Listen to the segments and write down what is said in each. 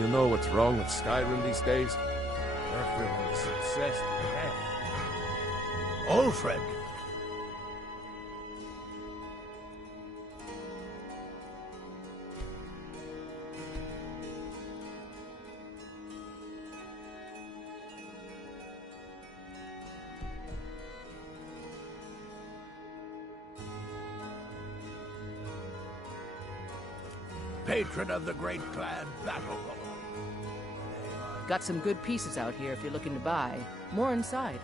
You know what's wrong with Skyrim these days? Everyone's obsessed with death. Old friend. Patron of the great clan Thalmor. Got some good pieces out here if you're looking to buy. More inside.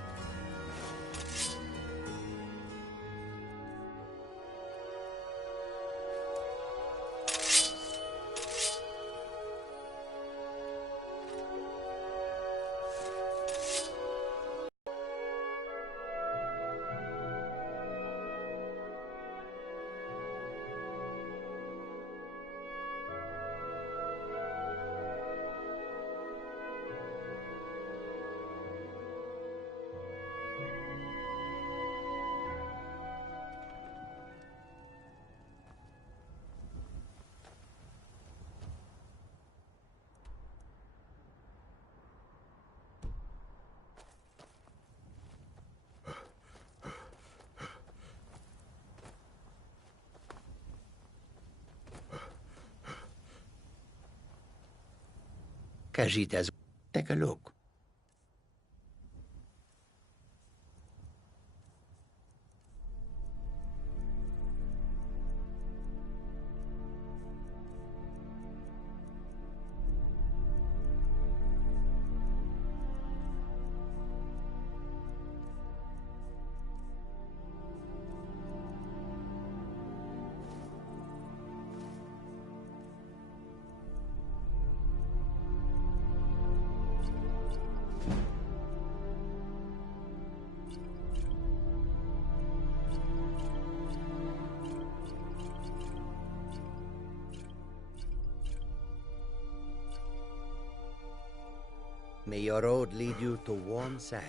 Kajita's. Take a look. May your road lead you to warm sands.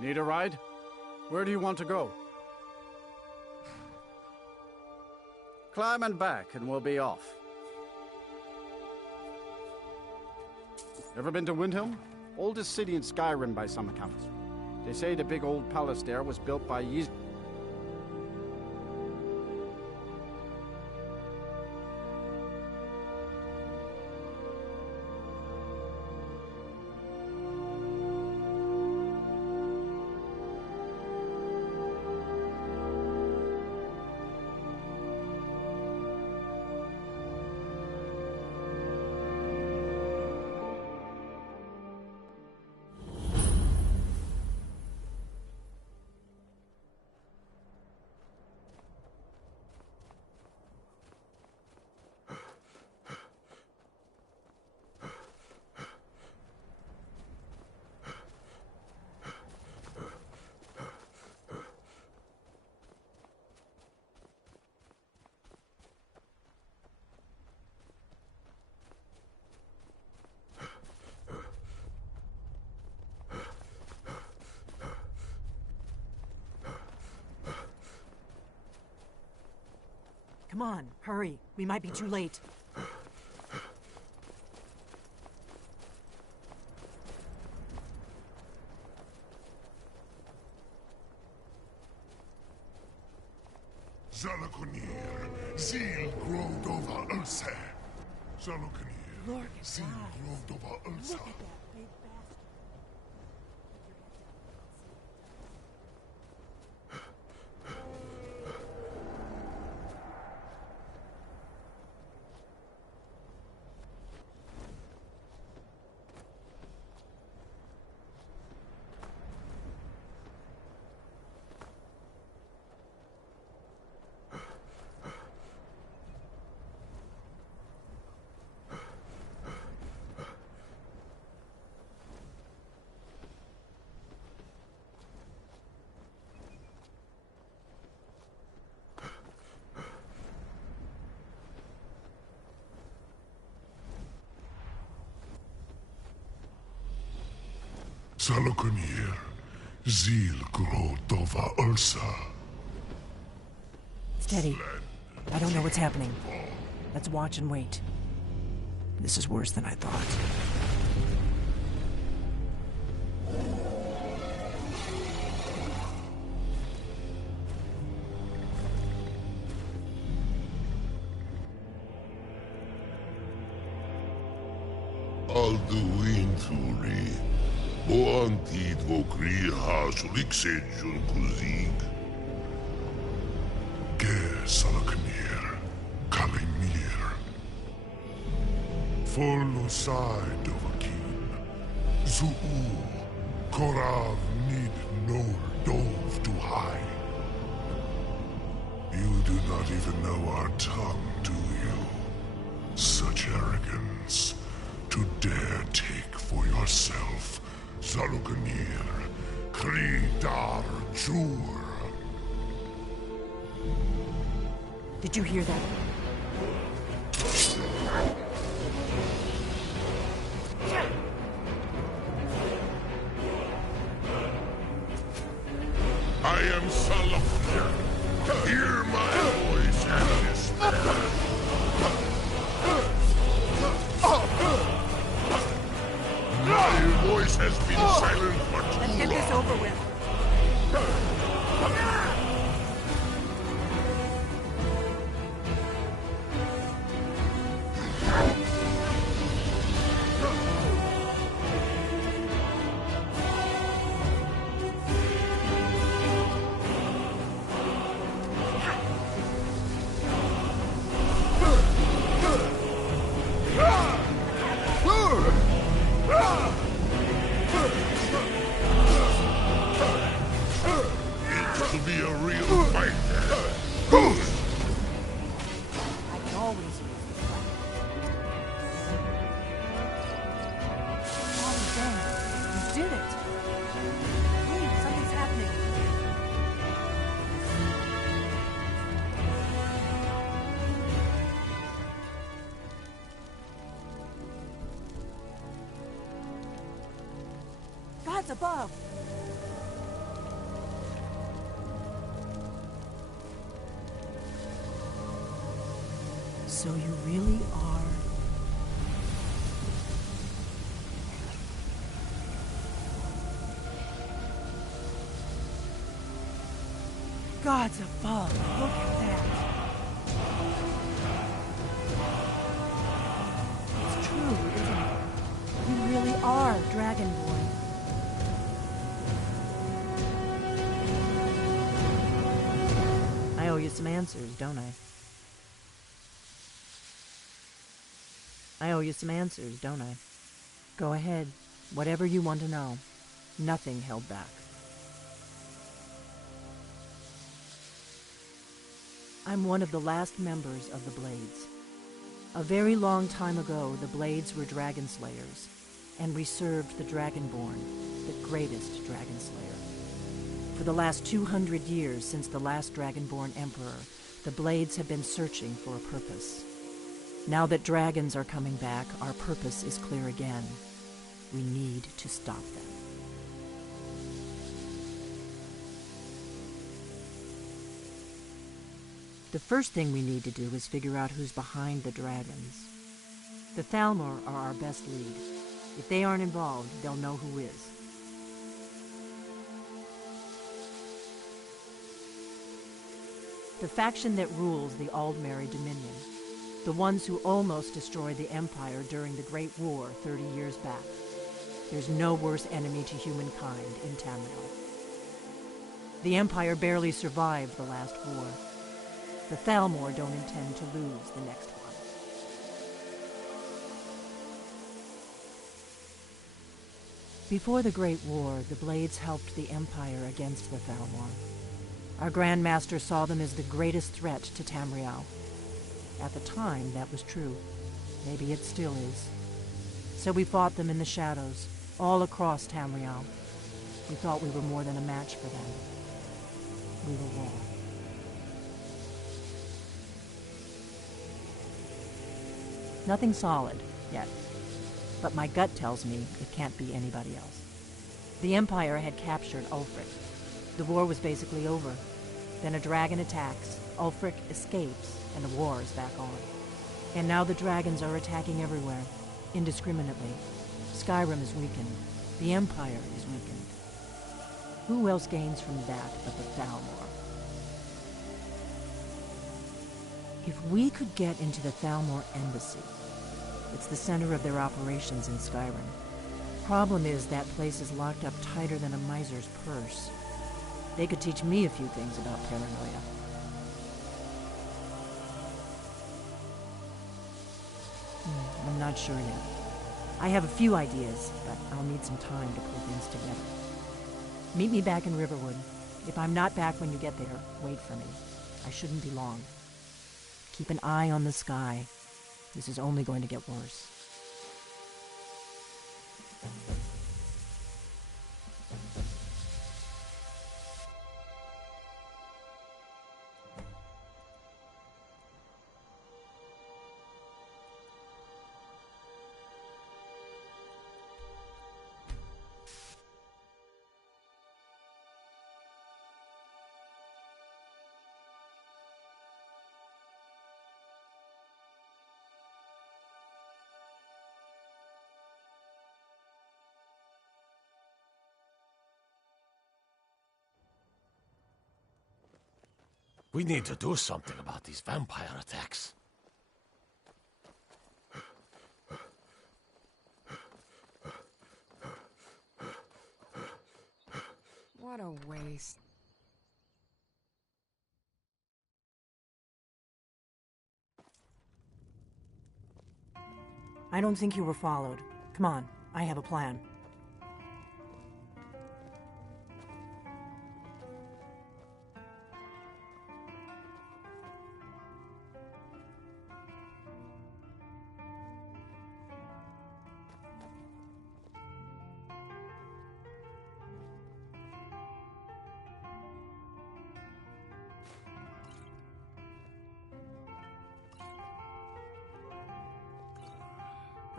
Need a ride? Where do you want to go? Climb and back, and we'll be off. Ever been to Windhelm? Oldest city in Skyrim by some accounts. They say the big old palace there was built by Come on, hurry. We might be too late. Zalakunir, Zil Grodova Ulsa. Zalakunir, Zil Grodova Ulsa. Look at that big bastard. Zalakunir, Zil Grodova Ursa. Steady. I don't know what's happening. Let's watch and wait. This is worse than I thought. Alduinturi. Boantit vokri hasuliksejon kuzig. Ger salaknir. Kalimir. Folosai dovakin. Zuu. Korav nid nol dov to high. You do not even know our tongue, do you? Such arrogance. To dare take for yourself Zaluganir, Kridar Jur. Did you hear that? I am Salafnir. Hear my voice and despair. My voice has been silent for too Let's get this long. over with. To be a real fight. I can always use it. Oh, dang. You did it. Wait, something's happening. God's above. So you really are... God's above. Look at that. It's true, isn't it? You really are Dragonborn. I owe you some answers, don't I? I owe you some answers, don't I? Go ahead. Whatever you want to know. Nothing held back. I'm one of the last members of the Blades. A very long time ago, the Blades were dragon slayers, and we served the Dragonborn, the greatest dragon slayer. For the last 200 years since the last Dragonborn Emperor, the Blades have been searching for a purpose. Now that dragons are coming back, our purpose is clear again. We need to stop them. The first thing we need to do is figure out who's behind the dragons. The Thalmor are our best lead. If they aren't involved, they'll know who is. The faction that rules the Aldmeri Dominion. The ones who almost destroyed the Empire during the Great War 30 years back. There's no worse enemy to humankind in Tamriel. The Empire barely survived the last war. The Thalmor don't intend to lose the next one. Before the Great War, the Blades helped the Empire against the Thalmor. Our Grand Master saw them as the greatest threat to Tamriel. At the time, that was true. Maybe it still is. So we fought them in the shadows, all across Tamriel. We thought we were more than a match for them. We were wrong. Nothing solid, yet. But my gut tells me it can't be anybody else. The Empire had captured Ulfric. The war was basically over. Then a dragon attacks, Ulfric escapes, and the war is back on. And now the dragons are attacking everywhere, indiscriminately. Skyrim is weakened. The Empire is weakened. Who else gains from that but the Thalmor? If we could get into the Thalmor embassy, it's the center of their operations in Skyrim. Problem is, that place is locked up tighter than a miser's purse. They could teach me a few things about paranoia. I'm not sure yet. I have a few ideas, but I'll need some time to pull things together. Meet me back in Riverwood. If I'm not back when you get there, wait for me. I shouldn't be long. Keep an eye on the sky. This is only going to get worse. We need to do something about these vampire attacks. What a waste. I don't think you were followed. Come on, I have a plan.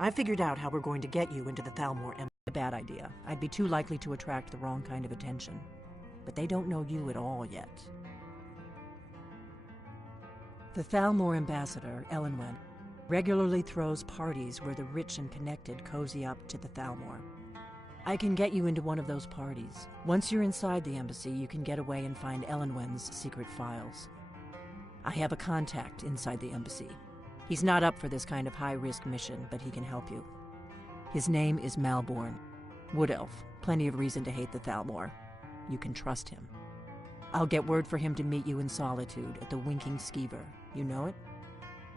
I figured out how we're going to get you into the Thalmor Empire. A bad idea. I'd be too likely to attract the wrong kind of attention. But they don't know you at all yet. The Thalmor ambassador, Elenwen, regularly throws parties where the rich and connected cozy up to the Thalmor. I can get you into one of those parties. Once you're inside the embassy, you can get away and find Elenwen's secret files. I have a contact inside the embassy. He's not up for this kind of high-risk mission, but he can help you. His name is Malborn. Wood Elf. Plenty of reason to hate the Thalmor. You can trust him. I'll get word for him to meet you in Solitude at the Winking Skeever. You know it?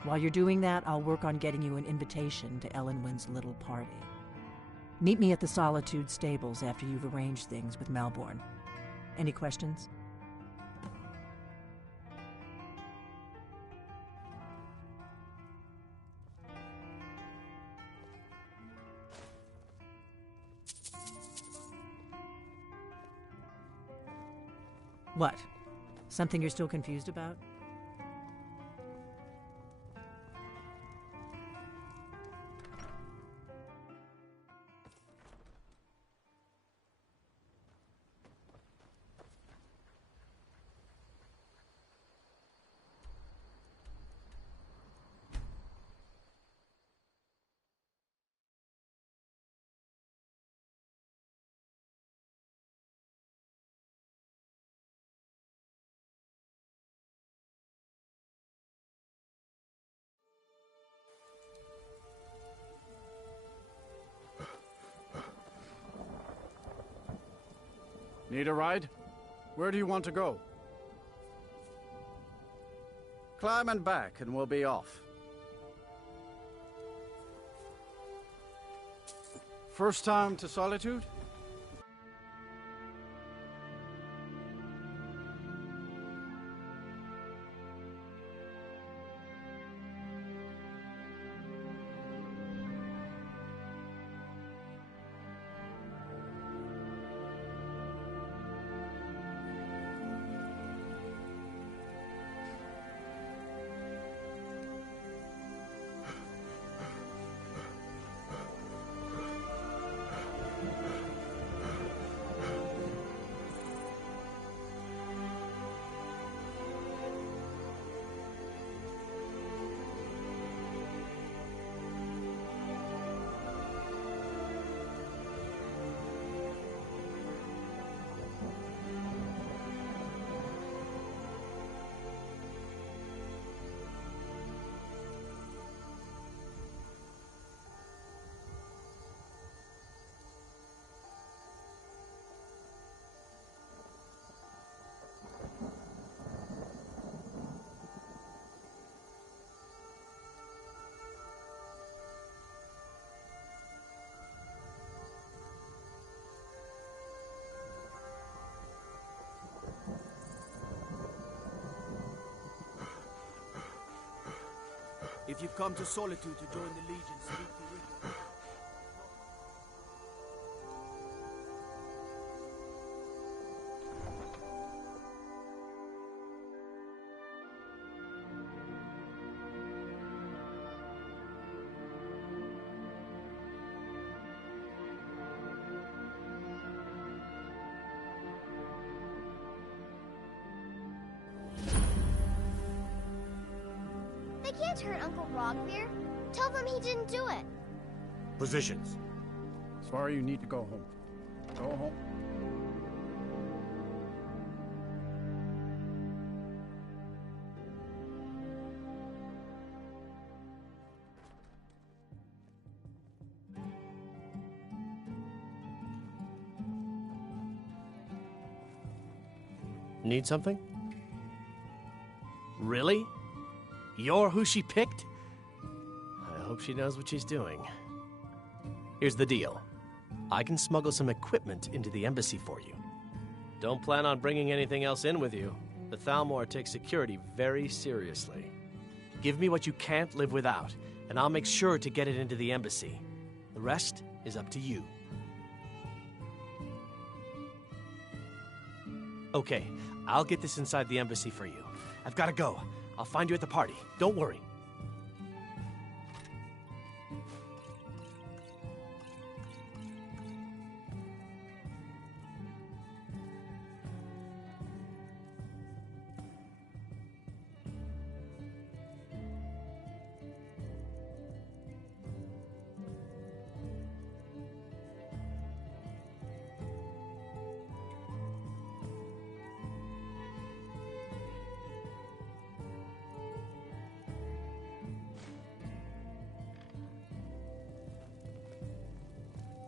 While you're doing that, I'll work on getting you an invitation to Elenwen's little party. Meet me at the Solitude stables after you've arranged things with Malborn. Any questions? What? Something you're still confused about? Need a ride? Where do you want to go? Climb and back and we'll be off. First time to Solitude? If you've come to Solitude to join the Legion, speak to Rick. They can't hurt Uncle Rogvir. Tell them he didn't do it. Positions. Sorry, you need to go home. Go home. Need something? Really? You're who she picked? I hope she knows what she's doing. Here's the deal. I can smuggle some equipment into the embassy for you. Don't plan on bringing anything else in with you. The Thalmor takes security very seriously. Give me what you can't live without, and I'll make sure to get it into the embassy. The rest is up to you. Okay, I'll get this inside the embassy for you. I've got to go. I'll find you at the party. Don't worry.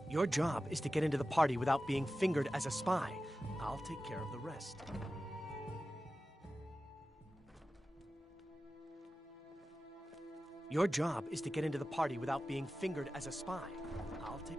Your job is to get into the party without being fingered as a spy. I'll take care of the rest. Your job is to get into the party without being fingered as a spy. I'll take...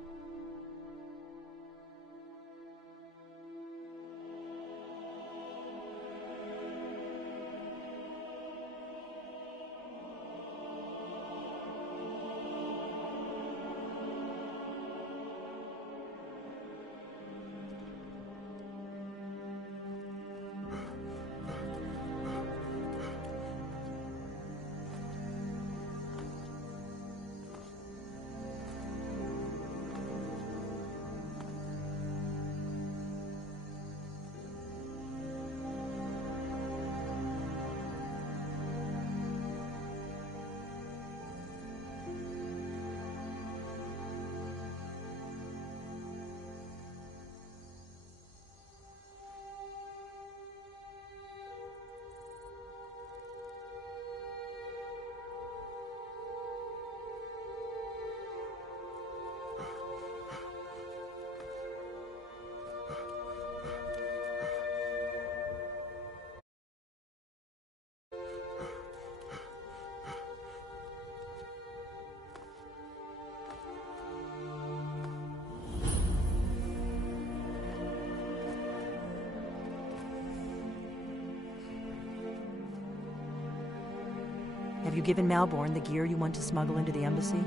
Have you given Malborn the gear you want to smuggle into the embassy?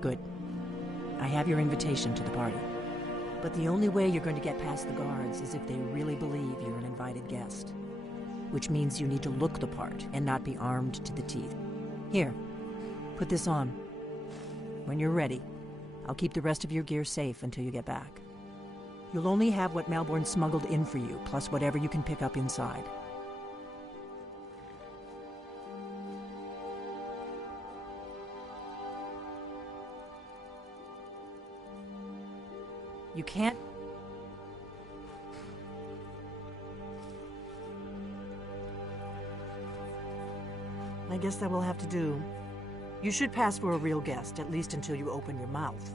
Good. I have your invitation to the party. But the only way you're going to get past the guards is if they really believe you're an invited guest. Which means you need to look the part and not be armed to the teeth. Here, put this on. When you're ready, I'll keep the rest of your gear safe until you get back. You'll only have what Malborn smuggled in for you, plus whatever you can pick up inside. You can't... I guess that will have to do. You should pass for a real guest, at least until you open your mouth.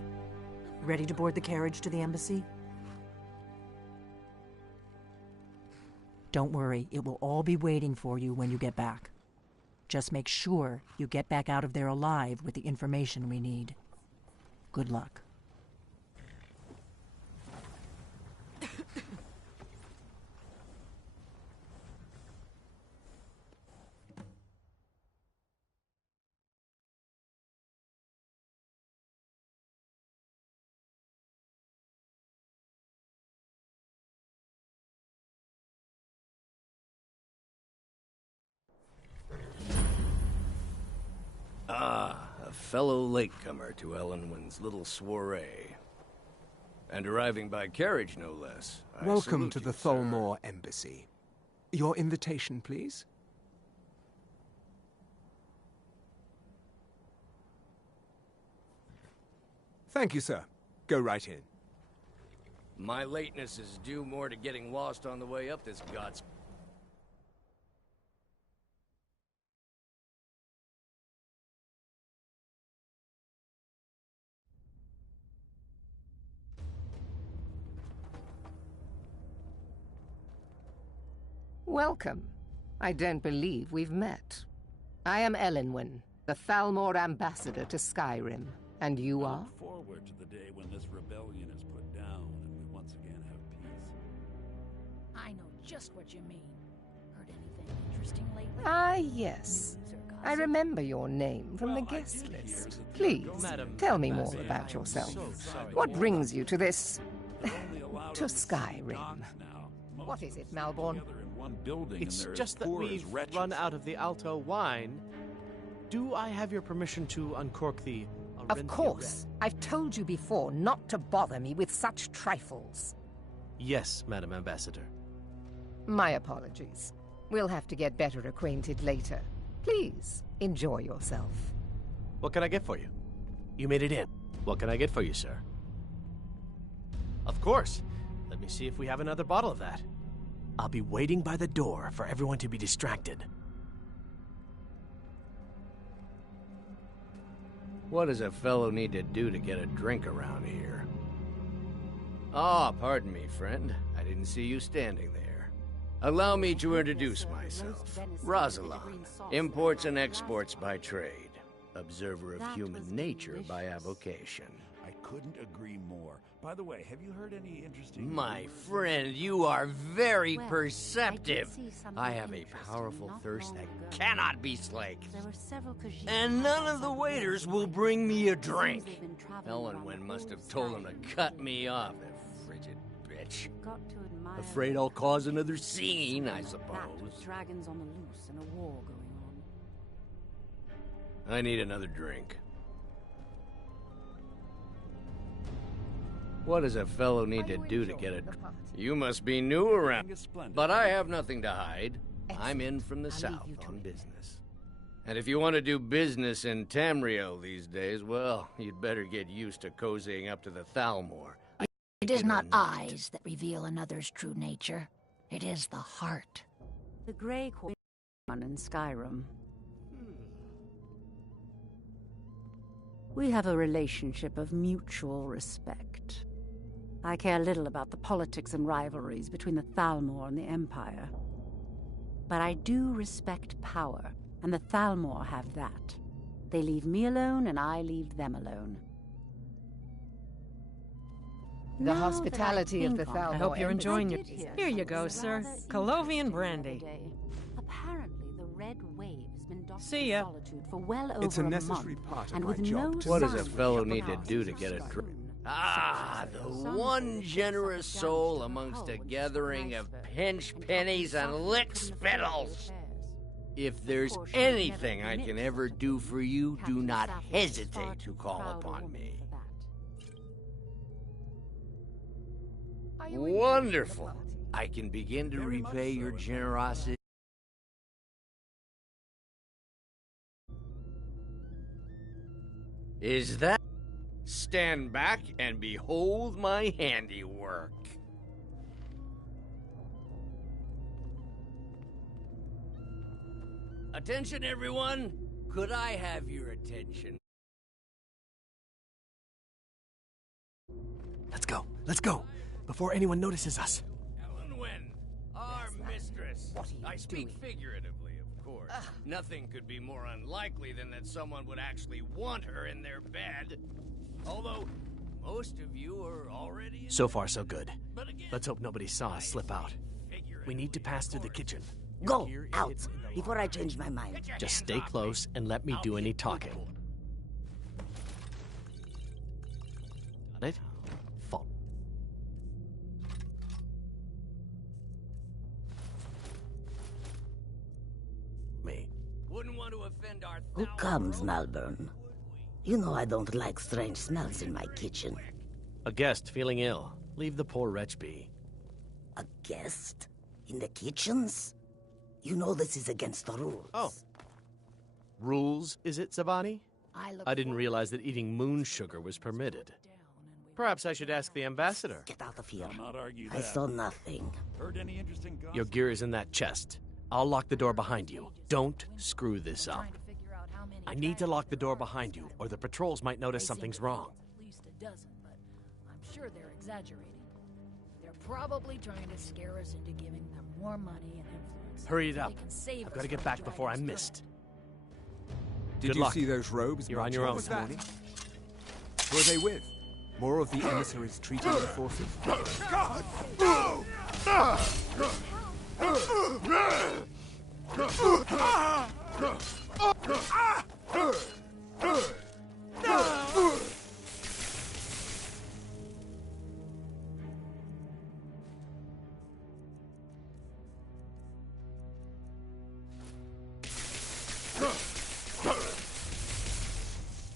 Ready to board the carriage to the embassy? Don't worry, it will all be waiting for you when you get back. Just make sure you get back out of there alive with the information we need. Good luck. Ah, a fellow latecomer to Ellenwyn's little soiree. And arriving by carriage, no less. Welcome to the Thalmor Embassy. Your invitation, please? Thank you, sir. Go right in. My lateness is due more to getting lost on the way up this god's... Welcome. I don't believe we've met. I am Ellenwyn, the Thalmor ambassador to Skyrim. And you are? I look forward to the day when this rebellion is put down and we once again have peace. I know just what you mean. Heard anything interesting lately? Ah, yes. I remember your name from the guest list. Please, tell me more about yourself. What brings you to this... to Skyrim? What is it, Malborn? It's just that we've run out of the Alto wine. Do I have your permission to uncork the... Of course. I've told you before not to bother me with such trifles. Yes, Madam Ambassador. My apologies. We'll have to get better acquainted later. Please, enjoy yourself. What can I get for you? You made it in. What can I get for you, sir? Of course. Let me see if we have another bottle of that. I'll be waiting by the door for everyone to be distracted. What does a fellow need to do to get a drink around here? Ah, pardon me, friend. I didn't see you standing there. Allow me to introduce myself. Rosalind, imports and exports by trade. Observer of human nature by avocation. I couldn't agree more. By the way, have you heard any interesting... My friend, you are very perceptive. I have a powerful thirst that cannot be slaked. And none of the waiters will bring me a drink. Ellenwyn must have told them to cut me off, that frigid bitch. Afraid I'll cause another scene, I suppose. Dragons on the loose and a war going on. I need another drink. What does a fellow need to do to get a... You must be new around. But I have nothing to hide. I'm in from the south on business. And if you want to do business in Tamriel these days, well, you'd better get used to cozying up to the Thalmor. It is not eyes that reveal another's true nature. It is the heart. The Grey Queen in Skyrim. We have a relationship of mutual respect. I care little about the politics and rivalries between the Thalmor and the Empire. But I do respect power, and the Thalmor have that. They leave me alone, and I leave them alone. The hospitality of the Thalmor. I hope you're enjoying it. Here you go, sir. Colovian brandy. Apparently, the Red Wave's been See ya. solitude for well over It's a necessary month, part of and my with job no to... What does a sign fellow of need to do to get a drink? Ah, the one generous soul amongst a gathering of pinch pennies and lick spittles. If there's anything I can ever do for you, do not hesitate to call upon me. Wonderful. I can begin to repay your generosity. Is that? Stand back and behold my handiwork. Attention, everyone. Could I have your attention? Let's go, before anyone notices us. Ellenwyn, our mistress. I speak figuratively, of course. Nothing could be more unlikely than that someone would actually want her in their bed. Although, most of you are already... So far, so good. Let's hope nobody saw us slip out. We need to pass through the kitchen. Go, out, before I change my mind. Just stay close and let me do any talking. Got it? Fall. Wouldn't want to offend our Who comes, Malvern? You know I don't like strange smells in my kitchen. A guest feeling ill. Leave the poor wretch be. A guest? In the kitchens? You know this is against the rules. Oh. Rules, is it, Zabani? I didn't realize that eating moon sugar was permitted. Perhaps I should ask the ambassador. Get out of here. I'll not argue I that. saw nothing. Heard any interesting gossip? Your gear is in that chest. I'll lock the door behind you. Don't screw this up. I need to lock the door behind you, or the patrols might notice something's wrong. At least a dozen, but I'm sure they're exaggerating. They're probably trying to scare us into giving them more money and influence. Hurry it so up. they can save I've us got to get from back the before I'm dragon's missed. Did Good you luck. see those robes? You're on your marching own. this morning? Who are they with? More of the emissaries treating the forces? God! No!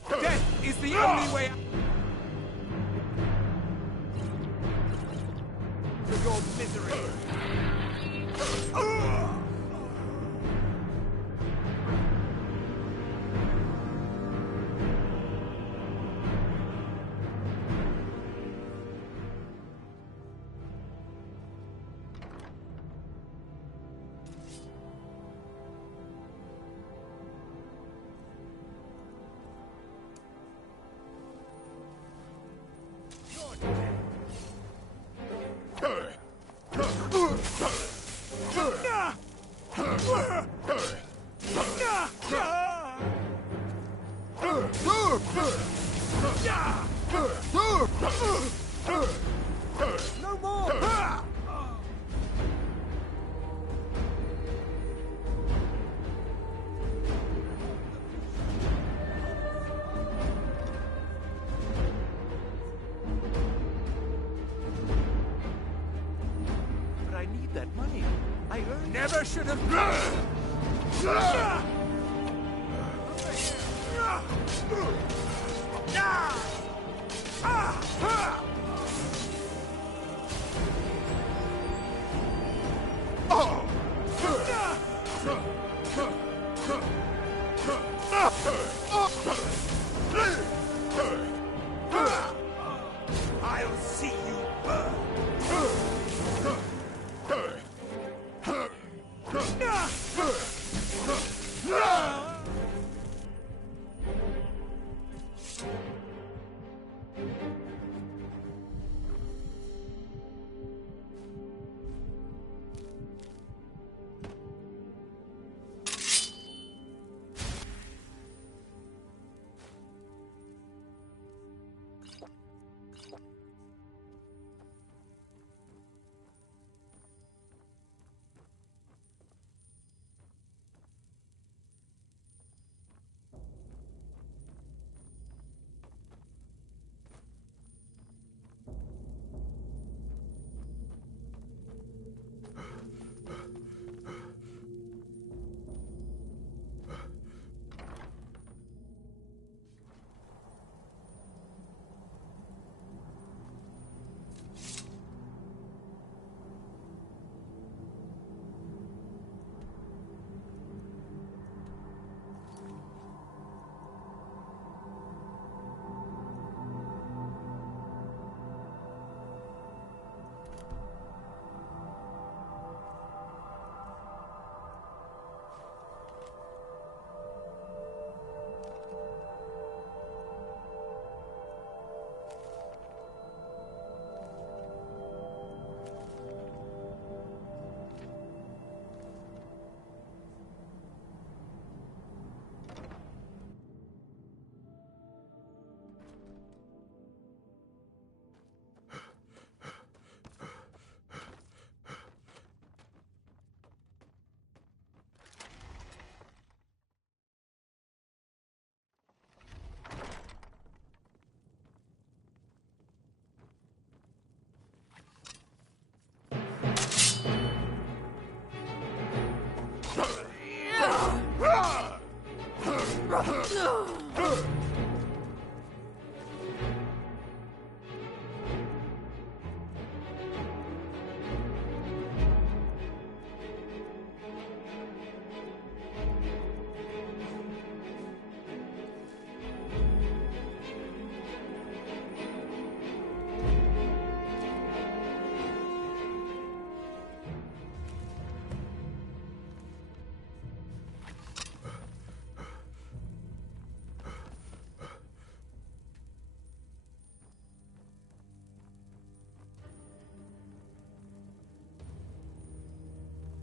Death is the only way out to your misery. No more! But I need that money. I earned Never should have. I'll see you burn.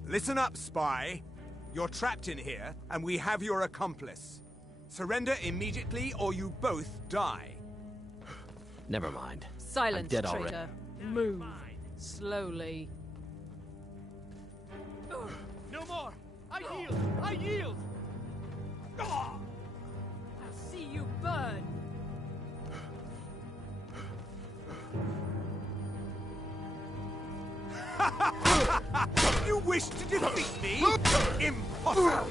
Listen up, spy. You're trapped in here, and we have your accomplice. Surrender immediately, or you both die. Never mind. Silence, I'm dead traitor. already. Move. Slowly. No more! I yield! I yield! I'll see you burn! You wish to defeat me? Impossible!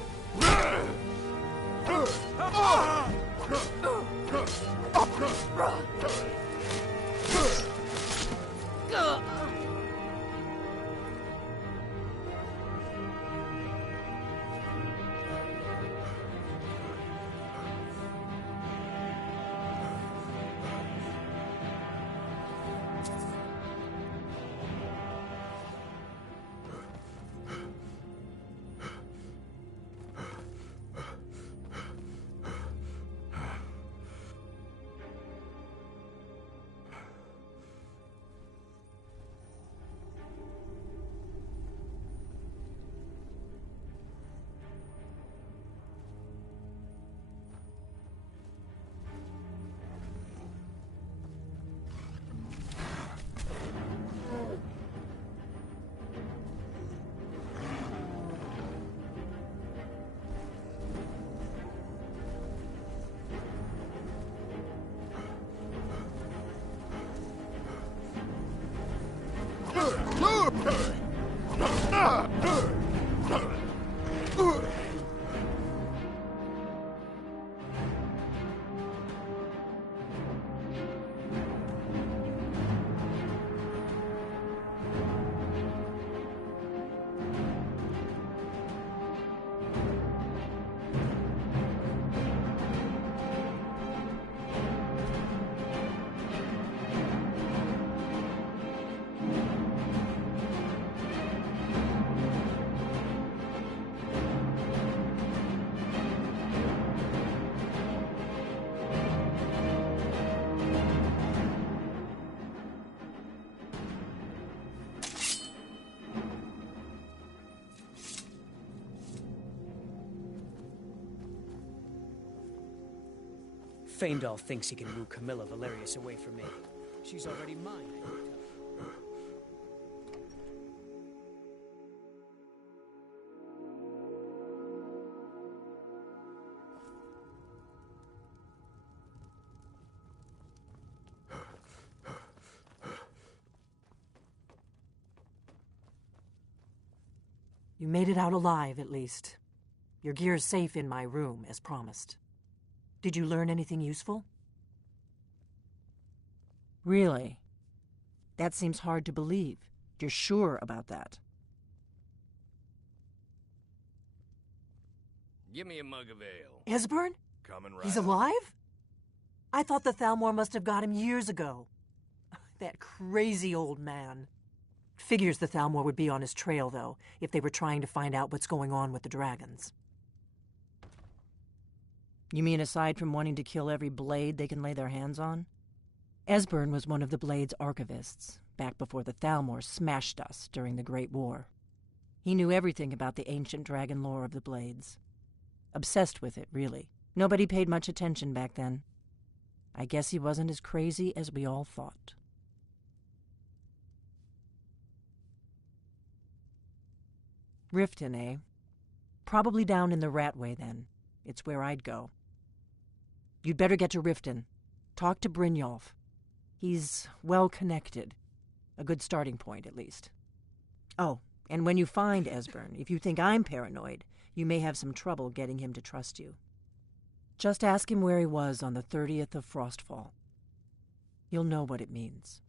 Faendal thinks he can woo Camilla Valerius away from me. She's already mine, I can tell. You made it out alive, at least. Your gear's safe in my room, as promised. Did you learn anything useful? Really? That seems hard to believe. You're sure about that? Give me a mug of ale. Esbern? Coming right He's up. alive? I thought the Thalmor must have got him years ago. That crazy old man. Figures the Thalmor would be on his trail, though, if they were trying to find out what's going on with the dragons. You mean aside from wanting to kill every blade they can lay their hands on? Esbern was one of the Blade's archivists, back before the Thalmor smashed us during the Great War. He knew everything about the ancient dragon lore of the Blades. Obsessed with it, really. Nobody paid much attention back then. I guess he wasn't as crazy as we all thought. Riften, eh? Probably down in the Ratway, then. It's where I'd go. You'd better get to Riften. Talk to Brynjolf. He's well-connected. A good starting point, at least. Oh, and when you find Esbern, if you think I'm paranoid, you may have some trouble getting him to trust you. Just ask him where he was on the 30th of Frostfall. You'll know what it means.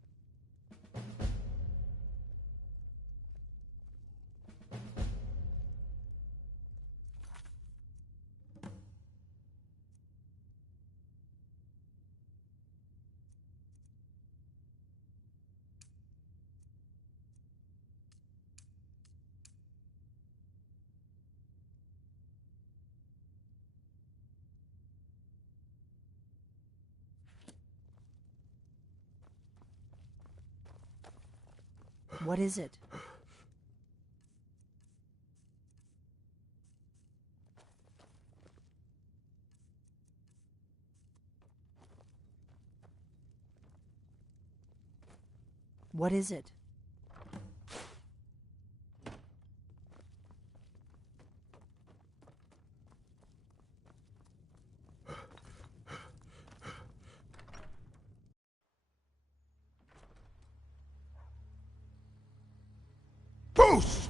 What is it? What is it? Boost!